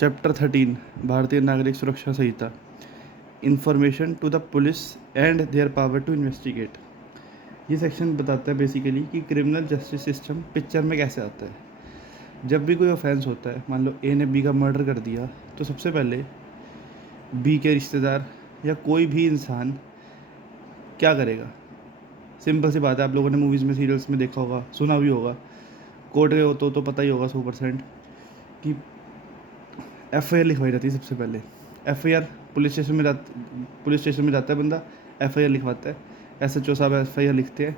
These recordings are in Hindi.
Chapter 13 Bharatiya Nagarik Suraksha Sanhita, information to the police and their power to investigate. ये सेक्शन बताता है बेसिकली कि क्रिमिनल जस्टिस सिस्टम पिक्चर में कैसे आता है। जब भी कोई ऑफेंस होता है, मान लो ए ने बी का मर्डर कर दिया, तो सबसे पहले बी के रिश्तेदार या कोई भी इंसान क्या करेगा? सिंपल सी बात है, आप लोगों ने मूवीज़ में, सीरियल्स में देखा होगा, सुना भी होगा, कोर्ट गए हो तो पता ही होगा 100% कि एफआईआर लिखवाई जाती है। सबसे पहले एफआईआर पुलिस स्टेशन में जाता है बंदा, एफआईआर लिखवाता है, एसएचओ साहब एफआईआर लिखते हैं,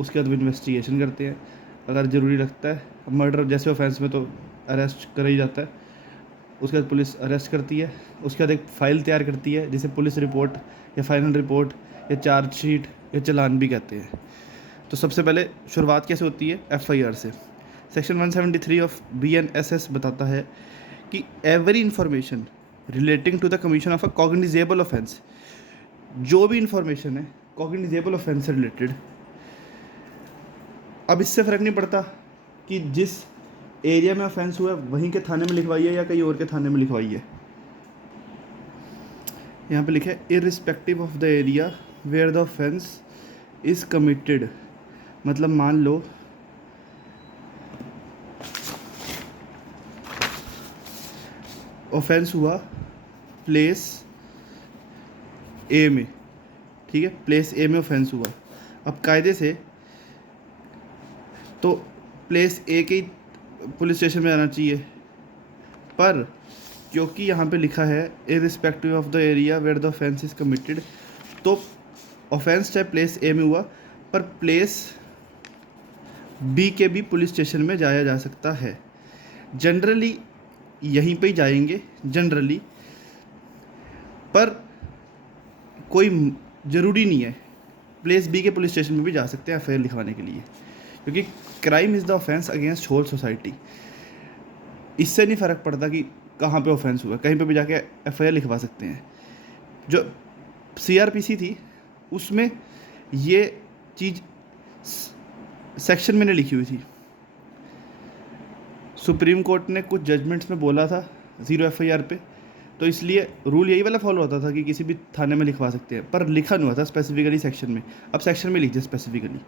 उसके बाद वो इन्वेस्टिगेशन करते हैं। अगर ज़रूरी लगता है मर्डर जैसे ऑफेंस में तो अरेस्ट करा ही जाता है। उसके बाद पुलिस अरेस्ट करती है, उसके बाद एक फ़ाइल तैयार करती है जिसे पुलिस रिपोर्ट या फाइनल रिपोर्ट या चार्जशीट या चालान भी कहते हैं। तो सबसे पहले शुरुआत कैसे होती है? एफआईआर से। सेक्शन 173 ऑफ BNSS बताता है कि every information relating to the commission of a cognizable offence, जो भी इंफॉर्मेशन है कॉग्निजेबल ऑफेंस से रिलेटेड, अब इससे फ़र्क नहीं पड़ता कि जिस एरिया में ऑफेंस हुआ है वहीं के थाने में लिखवाई है या कहीं और के थाने में लिखवाई है। यहाँ पे लिखा है irrespective of the area where the offence is committed. मतलब मान लो ऑफेंस हुआ प्लेस ए में, ठीक है, प्लेस ए में ऑफेंस हुआ। अब कायदे से तो प्लेस ए के ही पुलिस स्टेशन में आना चाहिए, पर क्योंकि यहाँ पे लिखा है irrespective of the area where the offence is committed, तो ऑफेंस चाहे प्लेस ए में हुआ पर प्लेस बी के भी पुलिस स्टेशन में जाया जा सकता है। जनरली यहीं पे ही जाएंगे जनरली, पर कोई ज़रूरी नहीं है, प्लेस बी के पुलिस स्टेशन में भी जा सकते हैं एफआईआर लिखवाने के लिए, क्योंकि crime is the offence against whole society. इससे नहीं फ़र्क पड़ता कि कहाँ पे ऑफेंस हुआ, कहीं पे भी जाके एफआईआर लिखवा सकते हैं। जो सीआरपीसी थी उसमें ये चीज़ सेक्शन में नहीं लिखी हुई थी। सुप्रीम कोर्ट ने कुछ जजमेंट्स में बोला था 0 एफआईआर पे, तो इसलिए रूल यही वाला फॉलो होता था कि किसी भी थाने में लिखवा सकते हैं, पर लिखा नहीं हुआ था स्पेसिफिकली सेक्शन में। अब सेक्शन में लिख दिया स्पेसिफिकली।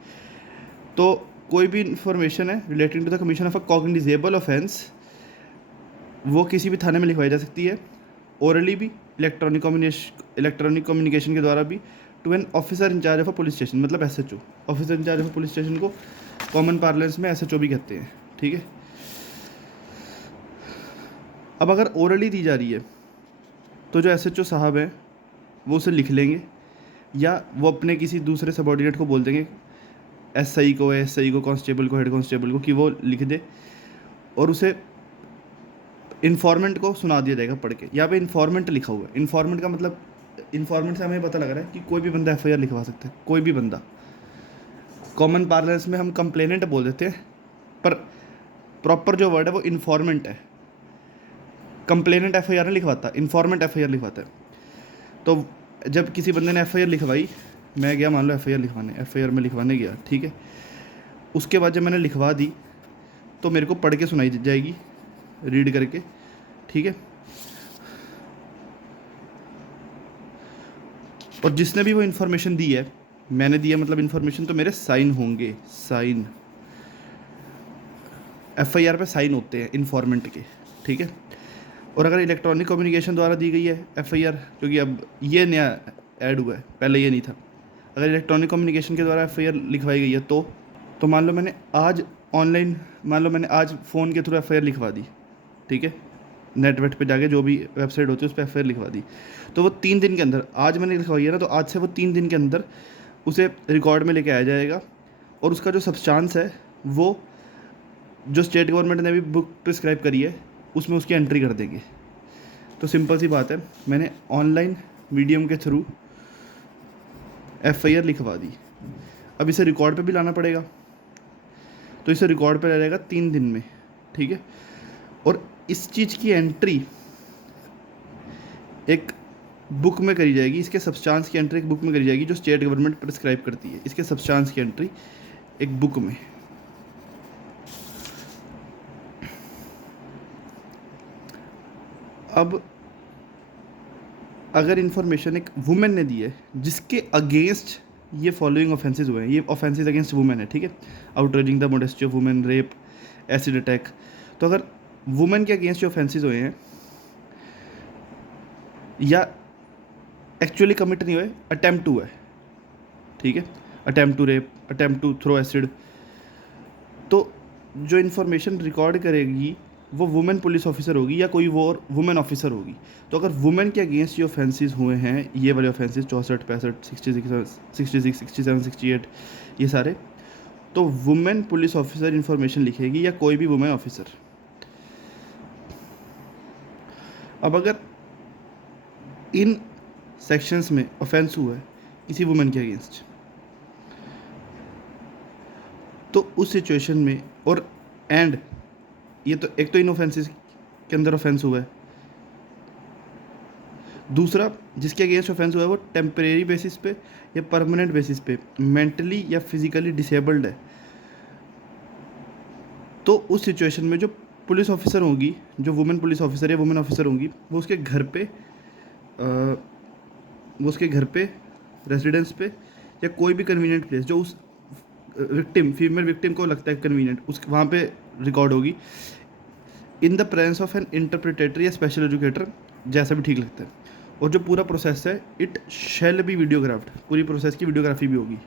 तो कोई भी इंफॉर्मेशन है relating to the commission of a cognizable offence, वो किसी भी थाने में लिखवाई जा सकती है, ओरली भी, इलेक्ट्रॉनिक कम्युनिकेशन के द्वारा भी, to an officer in-charge of a police station, मतलब SHO. Officer in-charge of a police station को कॉमन पार्लेंस में एसएचओ भी कहते हैं, ठीक है। अब अगर ओरली दी जा रही है तो जो एसएचओ साहब हैं वो उसे लिख लेंगे, या वो अपने किसी दूसरे सबॉर्डिनेट को बोल देंगे, एसआई को, कांस्टेबल को, हेड कांस्टेबल को, कि वो लिख दे और उसे इन्फॉर्मेंट को सुना दिया जाएगा पढ़ के। यहाँ पे इन्फॉर्मेंट लिखा हुआ है। इन्फॉर्मेंट का मतलब, इन्फॉर्मेंट से हमें पता लग रहा है कि कोई भी बंदा एफआईआर लिखवा सकता है, कोई भी बंदा। कॉमन पार्लेंस में हम कंप्लेनेंट बोल देते हैं, पर प्रॉपर जो वर्ड है वो इन्फॉर्मेंट है। कंप्लेनेंट एफआईआर नहीं लिखवाता, इन्फॉर्मेंट एफआईआर लिखवाता है। तो जब किसी बंदे ने एफआईआर लिखवाई, मैं गया मान लो एफआईआर में लिखवाने गया, ठीक है। उसके बाद जब मैंने लिखवा दी तो मेरे को पढ़ के सुनाई जाएगी, रीड करके, ठीक है। और जिसने भी वो इन्फॉर्मेशन दी है, मैंने दिया मतलब इन्फॉर्मेशन, तो मेरे साइन होंगे, साइन एफआईआर पे साइन होते हैं इन्फॉर्मेंट के, ठीक है। और अगर इलेक्ट्रॉनिक कम्युनिकेशन द्वारा दी गई है एफआईआर, क्योंकि अब ये नया ऐड हुआ है, पहले ये नहीं था, अगर इलेक्ट्रॉनिक कम्युनिकेशन के द्वारा एफआईआर लिखवाई गई है तो मान लो मैंने आज ऑनलाइन, मान लो मैंने आज फ़ोन के थ्रू एफआईआर लिखवा दी, ठीक है, नेट वेट पे जाके जो भी वेबसाइट होती है उस पर एफआईआर लिखवा दी, तो वो 3 दिन के अंदर, आज मैंने लिखवाई है ना, तो आज से वो 3 दिन के अंदर उसे रिकॉर्ड में लेके आया जाएगा, और उसका जो सब्सटेंस है वो जो स्टेट गवर्नमेंट ने भी बुक प्रिस्क्राइब करी है उसमें उसकी एंट्री कर देंगे। तो सिंपल सी बात है, मैंने ऑनलाइन मीडियम के थ्रू एफआईआर लिखवा दी। अब इसे रिकॉर्ड पे भी लाना पड़ेगा, तो इसे रिकॉर्ड पे ले जाएगा 3 दिन में, ठीक है। और इस चीज़ की एंट्री एक बुक में करी जाएगी, इसके सब्सटेंस की एंट्री एक बुक में करी जाएगी जो स्टेट गवर्नमेंट प्रिस्क्राइब करती है, इसके सब्सटेंस की एंट्री एक बुक में। अब अगर इन्फॉर्मेशन एक वुमेन ने दी है जिसके अगेंस्ट ये फॉलोइंग ऑफेंसेस हुए हैं, ये ऑफेंसेस अगेंस्ट वुमेन है, ठीक है, outraging the modesty of women, rape, acid attack, तो अगर वुमेन के अगेंस्ट जो ऑफेंसेस हुए हैं या एक्चुअली कमिट नहीं हुए, अटैम्प्ट हुआ है, ठीक है, attempt to rape, attempt to throw acid, तो जो इन्फॉर्मेशन रिकॉर्ड करेगी वो वुमेन पुलिस ऑफिसर होगी या कोई वो और वुमेन ऑफिसर होगी। तो अगर वुमेन के अगेंस्ट ये ऑफेंसेस हुए हैं, ये वाले ऑफेंसेस 64, 65, 66, 67, 68, ये सारे, तो वुमेन पुलिस ऑफिसर इन्फॉर्मेशन लिखेगी या कोई भी वुमेन ऑफिसर। अब अगर इन सेक्शंस में ऑफेंस हुआ है किसी वुमेन के अगेंस्ट, तो उस सिचुएशन में और एंड ये तो एक तो इन ऑफेंसेस के अंदर ऑफेंस हुआ है, दूसरा जिसके अगेंस्ट ऑफेंस हुआ है वो टेम्परेरी बेसिस पे या परमानेंट बेसिस पे मेंटली या फिजिकली डिसेबल्ड है, तो उस सिचुएशन में जो पुलिस ऑफिसर होंगी, जो वुमेन पुलिस ऑफिसर या वुमेन ऑफिसर होंगी, वो उसके घर पे रेजिडेंस पे या कोई भी कन्वीनियंट प्लेस जो उस विक्टिम, फीमेल विक्टिम को लगता है कन्वीनियंट, उस वहाँ पे रिकॉर्ड होगी in the presence of an interpreter या स्पेशल एजुकेटर, जैसा भी ठीक लगता है। और जो पूरा प्रोसेस है इट शैल बी वीडियोग्राफ्ड, पूरी प्रोसेस की वीडियोग्राफी भी होगी।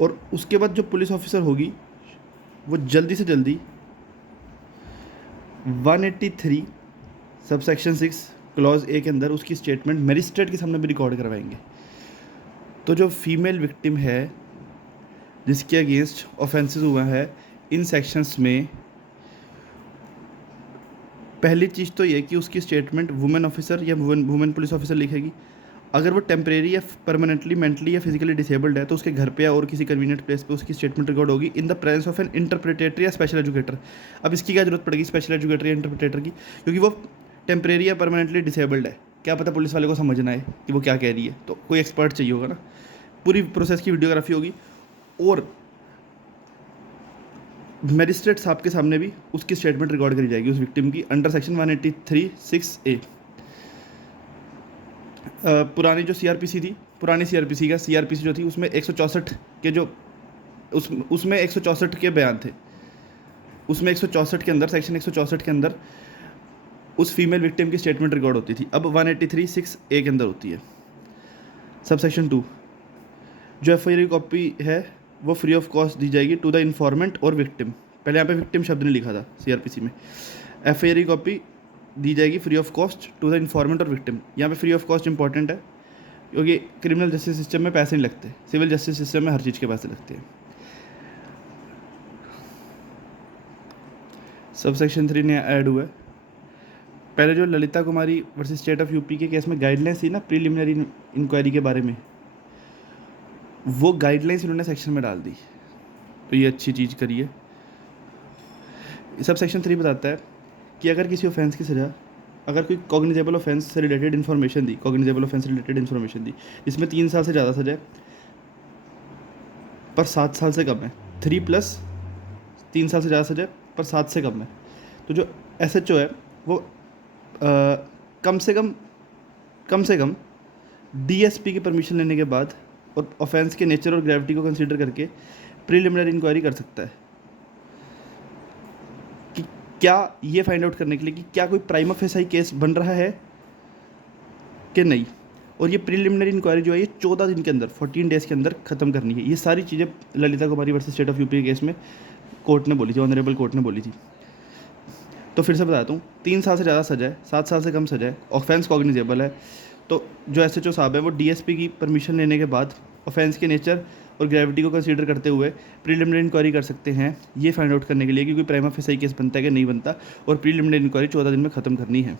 और उसके बाद जो पुलिस ऑफिसर होगी वो जल्दी से जल्दी 183 सबसेक्शन 6 क्लॉज ए के अंदर उसकी स्टेटमेंट मजिस्ट्रेट के सामने भी रिकॉर्ड करवाएंगे। तो जो फीमेल विक्टिम है जिसके अगेंस्ट ऑफेंसेस हुआ है इन सेक्शंस में, पहली चीज़ तो ये कि उसकी स्टेटमेंट वुमेन ऑफिसर या वुमेन पुलिस ऑफिसर लिखेगी। अगर वो टेम्परेरी या परमानेंटली मेंटली या फिजिकली डिसेबल्ड है तो उसके घर पे या और किसी कन्वीनियंट प्लेस पे उसकी स्टेटमेंट रिकॉर्ड होगी in the presence of an interpreter या स्पेशल एजुकेटर। अब इसकी क्या जरूरत पड़ेगी स्पेशल एजुकेटर या इंटरप्रिटेटर की, क्योंकि वो टेम्परेरी या परमानेंटली डिसेबल्ड है, क्या पता पुलिस वाले को समझना है कि वो क्या कह रही है, तो कोई एक्सपर्ट चाहिए होगा ना। पूरी प्रोसेस की वीडियोग्राफी होगी और मजिस्ट्रेट साहब के सामने भी उसकी स्टेटमेंट रिकॉर्ड करी जाएगी उस विक्टिम की अंडर सेक्शन 183(6)(a। पुरानी जो सीआरपीसी थी, पुरानी सीआरपीसी जो थी उसमें 164 के जो उसमें 164 के बयान थे, उसमें 164 के अंदर, सेक्शन 164 के अंदर उस फीमेल विक्टिम की स्टेटमेंट रिकॉर्ड होती थी। अब 183(6)(a) के अंदर होती है सब सेक्शन 2। जो एफ की कॉपी है वो फ्री ऑफ कॉस्ट दी जाएगी टू द इन्फॉर्मेंट और विक्टिम। पहले यहाँ पे विक्टिम शब्द नहीं लिखा था सीआरपीसी में। एफ की कॉपी दी जाएगी free of cost to the informant और विक्टिम। यहाँ पे फ्री ऑफ कॉस्ट इंपॉर्टेंट है क्योंकि क्रिमिनल जस्टिस सिस्टम में पैसे नहीं लगते, सिविल जस्टिस सिस्टम में हर चीज़ के पैसे लगते हैं। सब सेक्शन 3 ने ऐड हुआ है। पहले जो ललिता कुमारी वर्सेस स्टेट ऑफ यूपी के केस में गाइडलाइंस थी ना प्रीलिमिनरी इंक्वायरी के बारे में, वो गाइडलाइंस इन्होंने सेक्शन में डाल दी, तो ये अच्छी चीज़ करी है। सब सेक्शन 3 बताता है कि अगर किसी ऑफेंस की सज़ा, अगर कोई कॉग्निजेबल ऑफेंस से रिलेटेड इन्फॉर्मेशन दी, जिसमें 3 साल से ज़्यादा सजा है पर 7 साल से कम है, 3+3 साल से ज़्यादा सजा है पर 7 से कम है, तो जो SHO है वो कम से कम DSP की परमिशन लेने के बाद और ऑफेंस के नेचर और ग्रेविटी को कंसीडर करके प्रीलिमिनरी इंक्वायरी कर सकता है कि क्या, ये फाइंड आउट करने के लिए कि क्या कोई प्राइमा फेसाई केस बन रहा है कि नहीं। और ये प्रीलिमिनरी इंक्वायरी जो है ये 14 दिन के अंदर, 14 डेज़ के अंदर ख़त्म करनी है। ये सारी चीज़ें ललिता कुमारी वर्सेस स्टेट ऑफ यूपी के केस में कोर्ट ने बोली थी, ऑनरेबल कोर्ट ने बोली थी। तो फिर से बताता हूँ, 3 साल से ज़्यादा सजा है, 7 साल से कम सजा है, ऑफेंस कॉग्निजेबल है, तो जो SHO साहब है वो DSP की परमिशन लेने के बाद ऑफेंस के नेचर और ग्रेविटी को कंसीडर करते हुए प्रीलिमिनरी इंक्वायरी कर सकते हैं, ये फाइंड आउट करने के लिए कि कोई प्राइमा फेसाई केस बनता है कि नहीं बनता, और प्रीलिमिनरी इंक्वायरी 14 दिन में ख़त्म करनी है।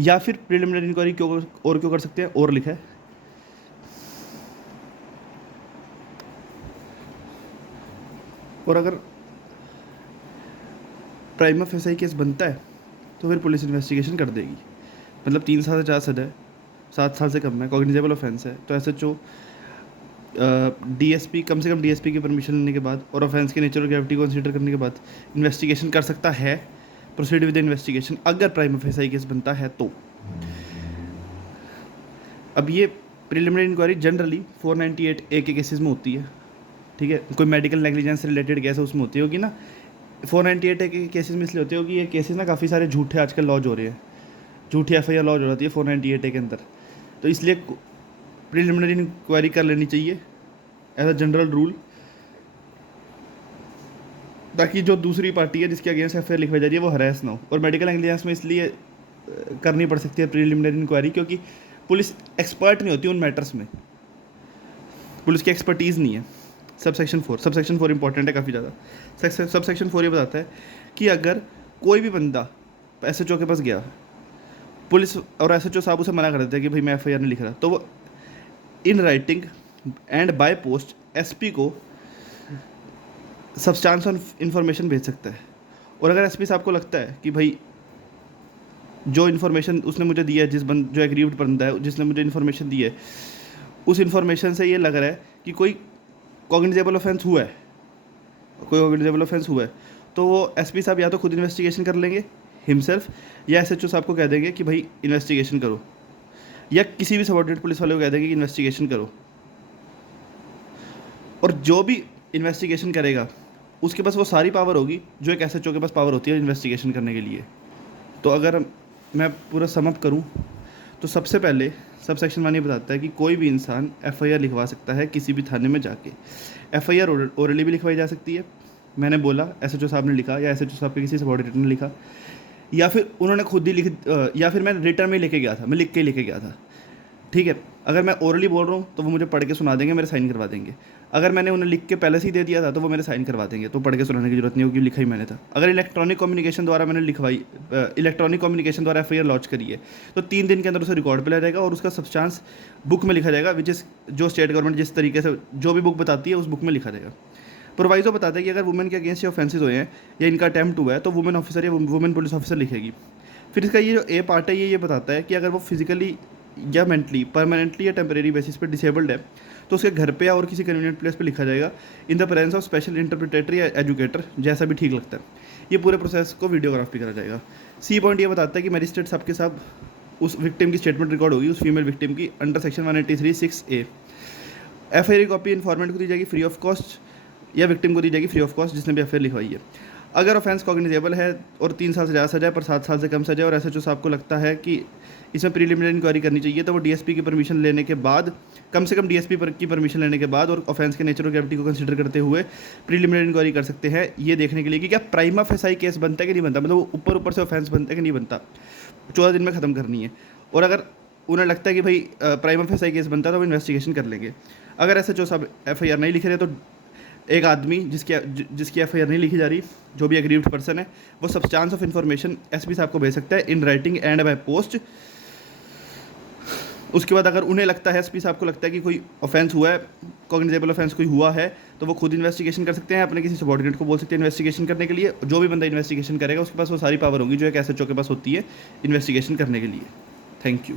या फिर प्रीलिमिनरी इंक्वायरी क्यों कर सकते हैं, और लिखा है और अगर प्राइमा फेसाई केस बनता है तो फिर पुलिस इन्वेस्टिगेशन कर देगी। मतलब 3 साल से ज़्यादा सजा है, 7 साल से कम है, कॉग्निजेबल ऑफेंस है, तो SHO डीएसपी कम से कम डीएसपी की परमिशन लेने के बाद और ऑफेंस के नेचर और ग्रेविटी को कंसीडर करने के बाद इन्वेस्टिगेशन कर सकता है, प्रोसीड विद इन्वेस्टिगेशन, अगर प्राइमा फेसाई केस बनता है तो। अब ये प्रिलिमिनरी इंक्वायरी जनरली 498A के केसेस में होती है, ठीक है। कोई मेडिकल नेग्लिजेंस से रिलेटेड केस है उसमें होती होगी ना। 498A के केसेस में इसलिए होते होगी, ये केसेस ना काफ़ी सारे झूठे आजकल लॉज हो रहे हैं, झूठी FIR लॉज हो जाती है 498A के अंदर, तो इसलिए प्रिलिमिनरी इंक्वायरी कर लेनी चाहिए एज अ जनरल रूल, ताकि जो दूसरी पार्टी है जिसके अगेंस्ट FIR लिखवाई जा रही है वो हरास ना हो। और मेडिकल नेग्लिजेंस में इसलिए करनी पड़ सकती है प्रिलिमिनरी इंक्वायरी, क्योंकि पुलिस एक्सपर्ट नहीं होती उन मैटर्स में, पुलिस की एक्सपर्टीज़ नहीं है। सबसेक्शन 4 इंपॉर्टेंट है काफ़ी ज़्यादा। सबसेक्शन 4 ये बताता है कि अगर कोई भी बंदा SHO के पास गया, पुलिस और SHO साहब उसे मना कर देते हैं कि भाई मैं FIR नहीं लिख रहा, तो वो in writing and by post SP को सब्सटेंशियल इन्फॉर्मेशन भेज सकता है। और अगर SP साहब को लगता है कि भाई जो इन्फॉर्मेशन उसने मुझे दी है, जो एग्रीव्ड बंदा है जिसने मुझे इन्फॉर्मेशन दी है, उस इन्फॉर्मेशन से ये लग रहा है कि कोई कॉग्निजेबल ऑफेंस हुआ है, तो वो SP साहब या तो खुद इन्वेस्टिगेशन कर लेंगे हिमसेल्फ, या SHO साहब को कह देंगे कि भाई इन्वेस्टिगेशन करो, या किसी भी सबऑर्डिनेट पुलिस वाले को कह देंगे कि इन्वेस्टिगेशन करो। और जो भी इन्वेस्टिगेशन करेगा उसके पास वो सारी पावर होगी जो एक SHO के पास पावर होती है इन्वेस्टिगेशन करने के लिए। तो अगर मैं पूरा समअप करूं तो सबसे पहले सबसेक्शन 1 ये बताता है कि कोई भी इंसान FIR लिखवा सकता है किसी भी थाने में जाके। FIR ओरली भी लिखवाई जा सकती है, मैंने बोला SHO साहब ने लिखा, या SHO साहब के किसी सबऑर्डिनेट ने लिखा, या फिर उन्होंने खुद ही या फिर मैं रिटर्न में लेके गया था, मैं लिख के लेके गया था, ठीक है। अगर मैं ओरली बोल रहा हूँ तो वो मुझे पढ़ के सुना देंगे, मेरे साइन करवा देंगे। अगर मैंने उन्हें लिख के पहले से ही दे दिया था तो वो मेरे साइन करवा देंगे, तो पढ़ के सुनाने की जरूरत नहीं होगी, लिखा ही मैंने था। अगर इलेक्ट्रॉनिक कम्युनिकेशन द्वारा FIR लॉन्च करी है तो 3 दिन के अंदर उसे रिकॉर्ड पे ले जाएगा और उसका सब्सटेंस बुक में लिखा जाएगा, विच इज़ जो स्टेट गवर्नमेंट जिस तरीके से जो भी बुक बताती है उस बुक में लिखा जाएगा। प्रोवाइजो बताता है कि अगर वुमेन के अगेंस्ट ये ऑफेंसेज हुए हैं या इनका अटैम्प्ट हुआ है तो वुमेन ऑफिसर या वुमेन पुलिस ऑफिसर लिखेगी। फिर इसका ये जो A पार्ट है ये बताता है कि अगर वो फिजिकली या मेंटली परमानेंटली या टेम्परेरी बेसिस पे डिसेबल्ड है तो उसके घर पे या और किसी कन्वीनियंट प्लेस पे लिखा जाएगा in the presence of special interpreter या एजुकेटर, जैसा भी ठीक लगता है। ये पूरे प्रोसेस को वीडियोग्राफ भी करा जाएगा। C पॉइंट ये बताता है कि मैजिस्ट्रेट साहब के साथ उस विक्टिम की स्टेटमेंट रिकॉर्ड होगी, उस फीमेल विक्टिम की, अंडर सेक्शन 183(6)A। FIR की कॉपी इन्फॉर्मेंट को दी जाएगी फ्री ऑफ कॉस्ट, या विक्टिम को दी जाएगी फ्री ऑफ कॉस्ट जिसने भी FIR लिखवाई है। अगर ऑफेंस कॉग्निजेबल है और 3 साल से ज़्यादा सजा पर 7 साल से कम सजा और SHO साहब को लगता है कि इसमें प्रीलिमिनरी इंक्वायरी करनी चाहिए तो वो DSP की परमिशन लेने के बाद, कम से कम DSP की परमिशन लेने के बाद और ऑफेंस के नेचर और ग्रेविटी को कंसीडर करते हुए प्रीलिमिनरी इंक्वायरी कर सकते हैं, ये देखने के लिए कि क्या प्राइमा फेसाई केस बनता है कि नहीं बनता, मतलब ऊपर से ऑफेंस बनता है कि नहीं बनता, 14 दिन में ख़त्म करनी है। और अगर उन्हें लगता है कि भाई प्राइमा फेसाई केस बनता है तो वो इन्वेस्टिगेशन कर लेंगे। अगर SHO साहब FIR नहीं लिख रहे तो एक आदमी जिसकी FIR नहीं लिखी जा रही, जो भी एग्रीव्ड पर्सन है, वो सब्सटेंस ऑफ इन्फॉर्मेशन SP साहब को भेज सकता है in writing and by post. उसके बाद अगर उन्हें लगता है, SP साहब को लगता है कि कोई ऑफेंस हुआ है, कॉग्निजेबल ऑफेंस कोई हुआ है, तो वो खुद इन्वेस्टिगेशन कर सकते हैं, अपने किसी सबऑर्डिनेट को बोल सकते हैं इन्वेस्टिगेशन करने के लिए। जो भी बंदा इन्वेस्टिगेशन करेगा उसके पास वो सारी पावर होगी जो एक SHO के पास होती है इन्वेस्टिगेशन करने के लिए। Thank you.